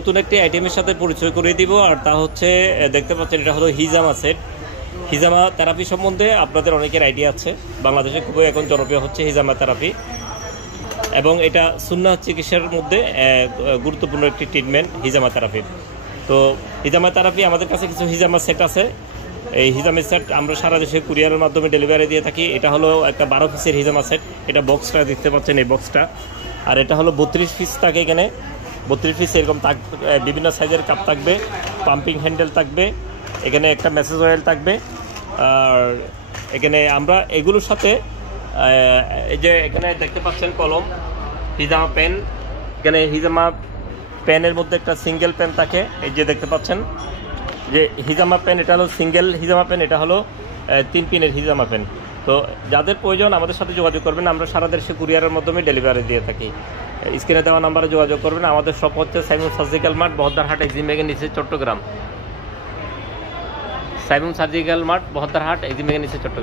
নতুন একটি আইটেমের সাথে পরিচয় করিয়ে দিব, আর তা হচ্ছে দেখতে পাচ্ছেন এটা হলো হিজামা সেট। হিজামা থেরাপি সম্বন্ধে আপনাদের অনেকের আইডিয়া আছে, বাংলাদেশে খুবই এখন জনপ্রিয় হচ্ছে হিজামা থেরাপি, এবং এটা সুন্নাহ চিকিৎসার মধ্যে গুরুত্বপূর্ণ একটি ট্রিটমেন্ট হিজামা থেরাপি। তো হিজামা থেরাপি আমাদের কাছে কিছু হিজামা সেট আছে। এই হিজামা সেট আমরা সারা দেশে কুরিয়ারের মাধ্যমে ডেলিভারি দিয়ে থাকি। এটা হলো একটা 12 পিসের হিজামা সেট। এটা বক্সটা দেখতে পাচ্ছেন, এই বক্সটা। আর এটা হলো 32 পিস থাকে এখানে, 32 পিস এরকম বিভিন্ন সাইজের কাপ থাকবে, পাম্পিং হ্যান্ডেল থাকবে, এখানে একটা মেসেজ অয়েল থাকবে। আর এখানে আমরা এগুলোর সাথে এই যে এখানে দেখতে পাচ্ছেন কলম, হিজামা পেন। এখানে হিজামা পেনের মধ্যে একটা সিঙ্গেল পেন থাকে, এই যে দেখতে পাচ্ছেন যে হিজামা পেন, এটা হলো সিঙ্গেল হিজামা পেন, এটা হলো 3 পিনের হিজামা পেন। তো যাদের প্রয়োজন আমাদের সাথে যোগাযোগ করবেন, আমরা সারা দেশে কুরিয়ারের মাধ্যমে ডেলিভারি দিয়ে থাকি। স্ক্রিনে দেওয়া নাম্বারে যোগাযোগ করবেন। আমাদের শপ হচ্ছে Simon surgical mart, Bahaddarhat Exim ব্যাগের নিচে, Chittagong. Simon surgical mart, Bahaddarhat Exim ব্যাগের নিচে, চট্টগ্রাম।